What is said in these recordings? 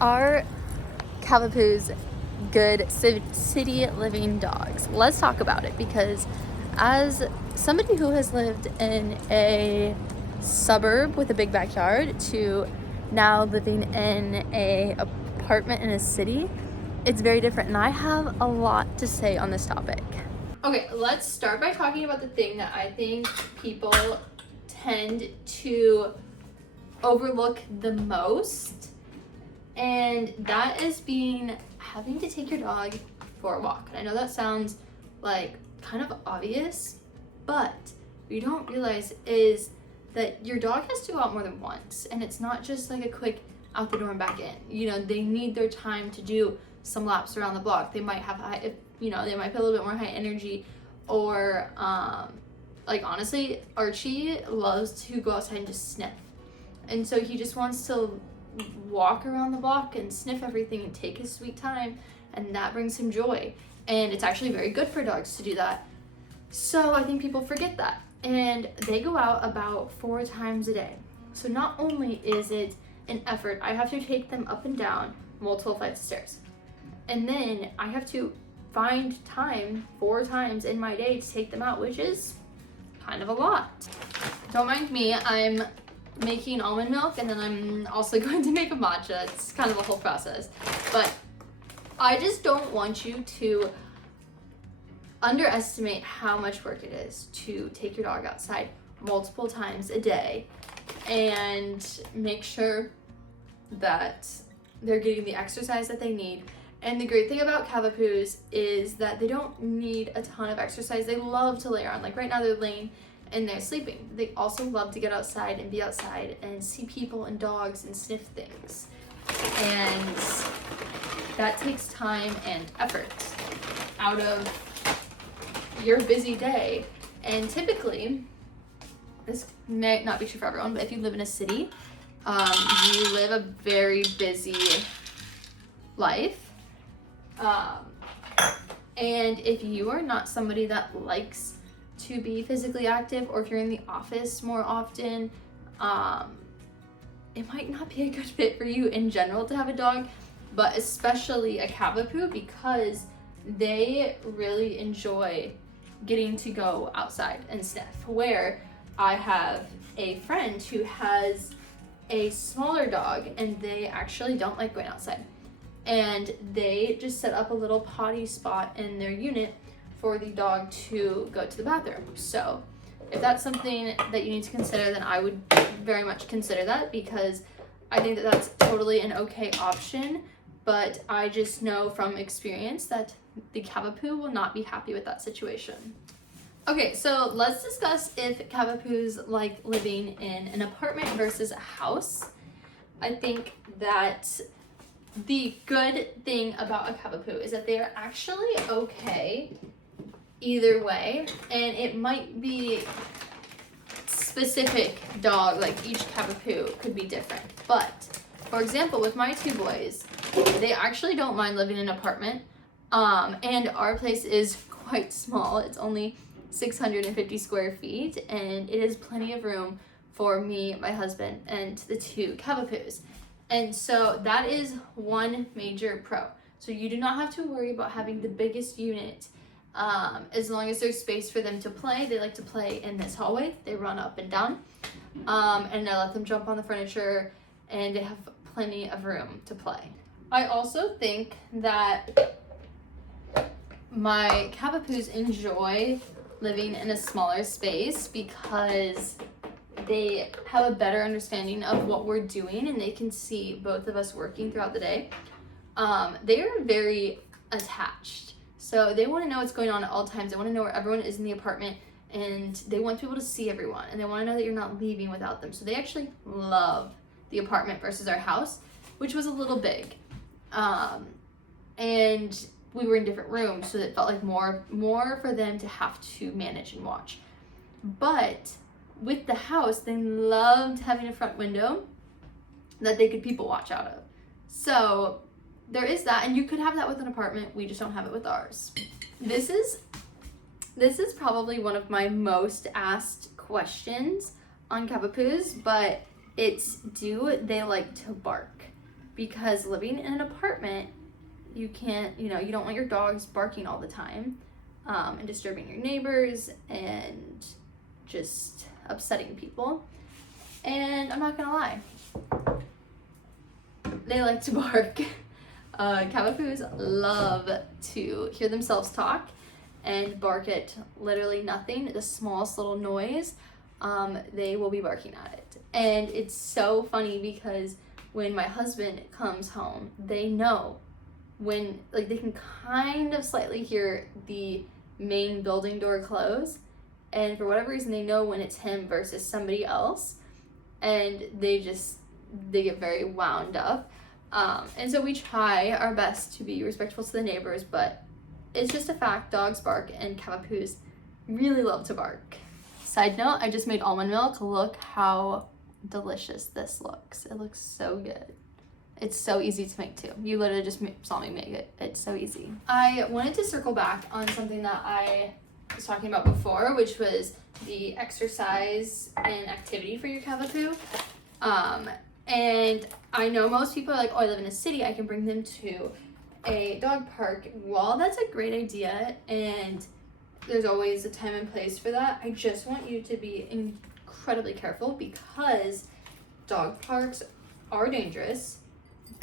Are Cavapoos good city living dogs? Let's talk about it, because as somebody who has lived in a suburb with a big backyard to now living in a apartment in a city, it's very different, and I have a lot to say on this topic. Okay, let's start by talking about the thing that I think people tend to overlook the most, and that is having to take your dog for a walk. And I know that sounds like kind of obvious, but what you don't realize is that your dog has to go out more than once, and it's not just like a quick out the door and back in. You know, they need their time to do some laps around the block. They might have they might be a little bit more high energy, or like honestly, Archie loves to go outside and just sniff. And so he just wants to walk around the block and sniff everything and take his sweet time, and that brings him joy. And it's actually very good for dogs to do that. So I think people forget that. And they go out about 4 times a day. So not only is it an effort, I have to take them up and down multiple flights of stairs. And then I have to find time 4 times in my day to take them out, which is kind of a lot. Don't mind me, I'm making almond milk, and then I'm also going to make a matcha. It's kind of a whole process. But I just don't want you to underestimate how much work it is to take your dog outside multiple times a day and make sure that they're getting the exercise that they need. And the great thing about Cavapoos is that they don't need a ton of exercise. They love to lay around. Like right now they're laying and they're sleeping. They also love to get outside and be outside and see people and dogs and sniff things. And that takes time and effort out of your busy day. And typically, this may not be true for everyone, but if you live in a city, you live a very busy life. And if you are not somebody that likes to be physically active, or if you're in the office more often, it might not be a good fit for you in general to have a dog, but especially a Cavapoo, because they really enjoy getting to go outside and sniff. Where I have a friend who has a smaller dog, and they actually don't like going outside. And they just set up a little potty spot in their unit for the dog to go to the bathroom. So if that's something that you need to consider, then I would very much consider that, because I think that that's totally an okay option. But I just know from experience that the Cavapoo will not be happy with that situation. Okay, so let's discuss if Cavapoos like living in an apartment versus a house. I think that the good thing about a Cavapoo is that they are actually okay either way, and it might be specific dog, like each Cavapoo could be different. But for example, with my 2 boys, they actually don't mind living in an apartment, and our place is quite small. It's only 650 square feet, and it is plenty of room for me, my husband, and the 2 Cavapoos. And so that is one major pro. So you do not have to worry about having the biggest unit, as long as there's space for them to play. They like to play in this hallway. They run up and down, and I let them jump on the furniture, and they have plenty of room to play. I also think that my Cavapoos enjoy living in a smaller space because they have a better understanding of what we're doing, and they can see both of us working throughout the day. They are very attached, so they want to know what's going on at all times. They want to know where everyone is in the apartment, and they want to be able to see everyone, and they want to know that you're not leaving without them. So they actually love the apartment versus our house, which was a little big, and we were in different rooms, so it felt like more for them to have to manage and watch. But with the house, they loved having a front window that they could people watch out of. So there is that, and you could have that with an apartment. We just don't have it with ours. This is probably one of my most asked questions on Cavapoos, but it's, do they like to bark? because living in an apartment, you can't, you don't want your dogs barking all the time, and disturbing your neighbors and just upsetting people. And I'm not gonna lie, they like to bark. Cavapoos love to hear themselves talk and bark at literally nothing, the smallest little noise. They will be barking at it. And it's so funny because when my husband comes home, they know when, like, they can kind of slightly hear the main building door close, and for whatever reason they know when it's him versus somebody else, and they get very wound up. And so we try our best to be respectful to the neighbors, but it's just a fact, dogs bark, and Cavapoos really love to bark. Side note, I just made almond milk. Look how delicious this looks. It looks so good. It's so easy to make too. You literally just saw me make it. It's so easy. I wanted to circle back on something that I was talking about before, which was the exercise and activity for your Cavapoo. And I know most people are like, oh, I live in a city, I can bring them to a dog park. While that's a great idea, and there's always a time and place for that, I just want you to be incredibly careful, because dog parks are dangerous.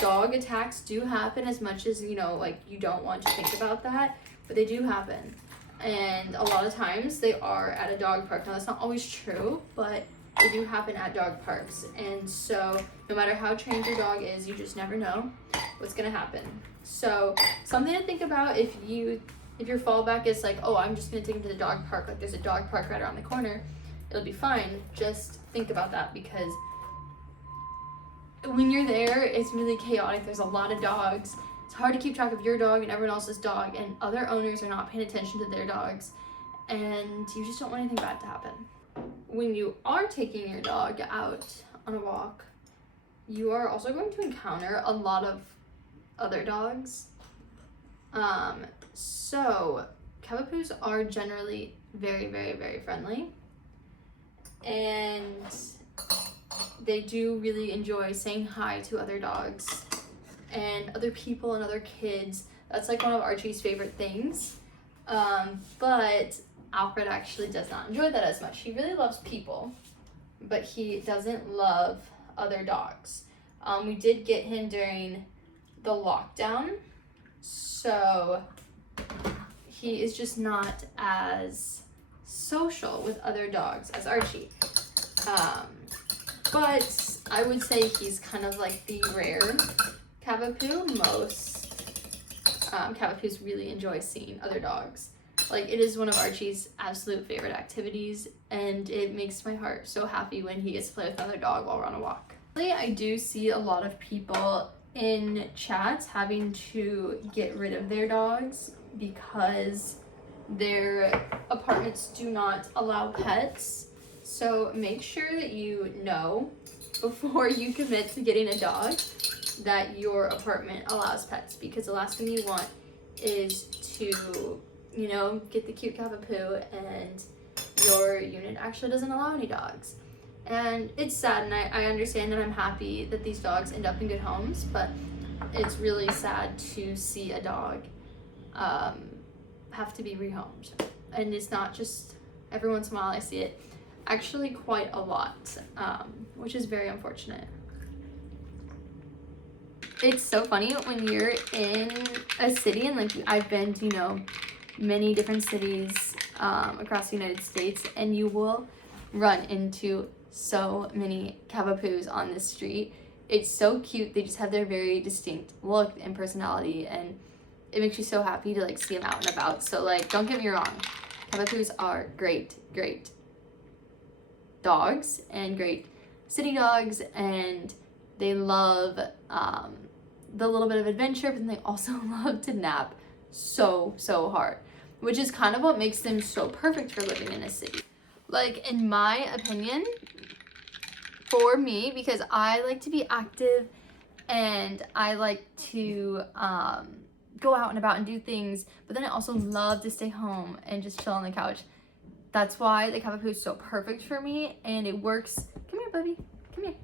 Dog attacks do happen, as much as, you don't want to think about that, but they do happen. And a lot of times they are at a dog park. Now, that's not always true, but they do happen at dog parks. And so no matter how trained your dog is, you just never know what's gonna happen. So something to think about if your fallback is like, oh, I'm just gonna take him to the dog park, like there's a dog park right around the corner, it'll be fine. Just think about that, because when you're there, it's really chaotic. There's a lot of dogs. It's hard to keep track of your dog and everyone else's dog, and other owners are not paying attention to their dogs, and you just don't want anything bad to happen. When you are taking your dog out on a walk, you are also going to encounter a lot of other dogs. So Cavapoos are generally very, very, very friendly, and they do really enjoy saying hi to other dogs and other people and other kids. That's like one of Archie's favorite things. But Alfred actually does not enjoy that as much. He really loves people, but he doesn't love other dogs. We did get him during the lockdown, so he is just not as social with other dogs as Archie. But I would say he's kind of like the rare Cavapoo. Most Cavapoos really enjoy seeing other dogs. Like, it is one of Archie's absolute favorite activities, and it makes my heart so happy when he gets to play with another dog while we're on a walk. I do see a lot of people in chats having to get rid of their dogs because their apartments do not allow pets. So make sure that you know before you commit to getting a dog that your apartment allows pets, because the last thing you want is to, get the cute Cavapoo and your unit actually doesn't allow any dogs. And it's sad, and I understand, and I'm happy that these dogs end up in good homes, but it's really sad to see a dog have to be rehomed. And it's not just every once in a while. I see it actually quite a lot, which is very unfortunate. It's so funny when you're in a city, and like I've been to, many different cities across the United States, and you will run into so many Cavapoos on this street. It's so cute. They just have their very distinct look and personality, and it makes you so happy to see them out and about. So don't get me wrong, Cavapoos are great dogs and great city dogs, and they love the little bit of adventure, but they also love to nap so hard, which is kind of what makes them so perfect for living in a city. In my opinion, for me, because I like to be active and I like to go out and about and do things, but then I also love to stay home and just chill on the couch. That's why the Cavapoo is so perfect for me, and it works. Come here, Bubby. Come here.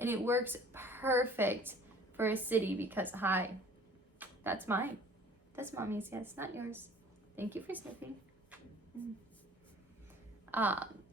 And it works perfect for a city because, hi, that's mine. That's mommy's, yes, not yours. Thank you for sniffing.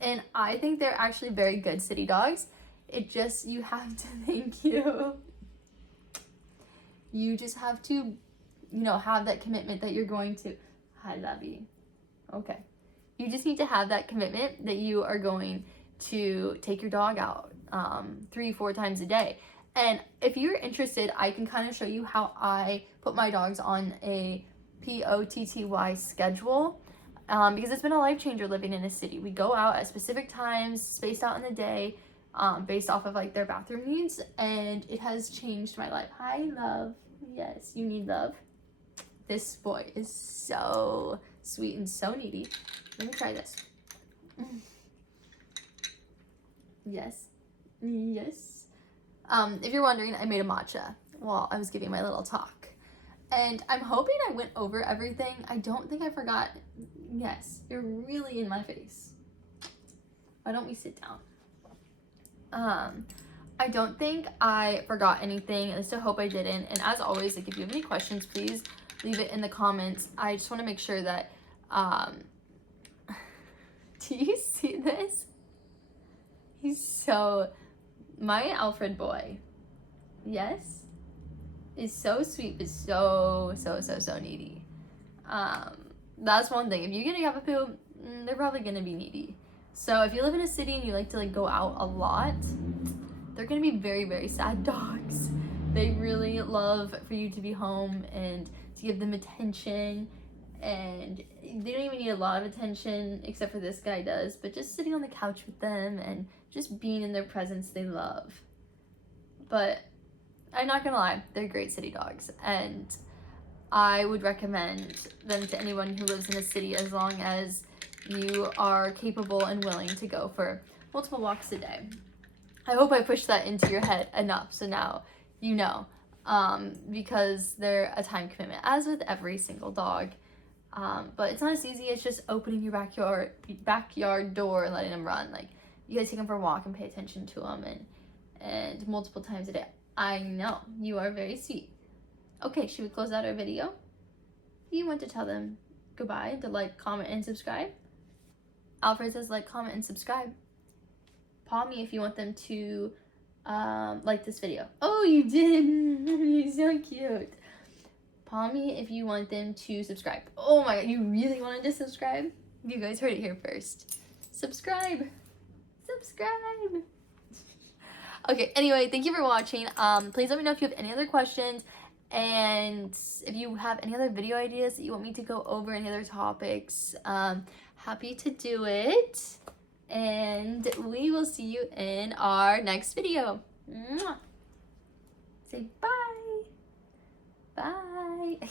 And I think they're actually very good city dogs. It just, you have to, thank you. You just have to, you know, have that commitment that you're going to, hi, lovey. Okay. You just need to have that commitment that you are going to take your dog out 3-4 times a day. And if you're interested, I can kind of show you how I put my dogs on a POTTY schedule. Because it's been a life changer living in a city. We go out at specific times, spaced out in the day, based off of like their bathroom needs, and it has changed my life. Hi, love. Yes, you need love. This boy is so sweet and so needy. Let me try this. Yes. Yes. If you're wondering, I made a matcha while I was giving my little talk. And I'm hoping I went over everything. I don't think I forgot. Yes, you're really in my face. Why don't we sit down? I don't think I forgot anything. I still hope I didn't. And as always, like, if you have any questions, please leave it in the comments. I just want to make sure that, do you see this? He's so, my Alfred boy, yes, is so sweet, but so needy. That's one thing. If you get a Cavapoo, they're probably gonna be needy. So if you live in a city and you like to like go out a lot, they're gonna be very sad dogs. They really love for you to be home and to give them attention, and they don't even need a lot of attention except for this guy does, but just sitting on the couch with them and just being in their presence they love. But I'm not gonna lie, they're great city dogs, and I would recommend them to anyone who lives in a city as long as you are capable and willing to go for multiple walks a day. I hope I pushed that into your head enough so now you know, because they're a time commitment, as with every single dog. But it's not as easy as just opening your backyard door and letting them run. Like, you gotta take them for a walk and pay attention to them, and multiple times a day. I know, you are very sweet. Okay, should we close out our video? You want to tell them goodbye, to like, comment, and subscribe? Alfred says like, comment, and subscribe. Paw me if you want them to like this video. Oh, you did! You're so cute. Paw me if you want them to subscribe. Oh my god, you really wanted to subscribe? You guys heard it here first. Subscribe! Subscribe! Okay, anyway, thank you for watching. Please let me know if you have any other questions, and if you have any other video ideas that you want me to go over, any other topics, happy to do it. And we will see you in our next video. Mwah. Say bye. Bye.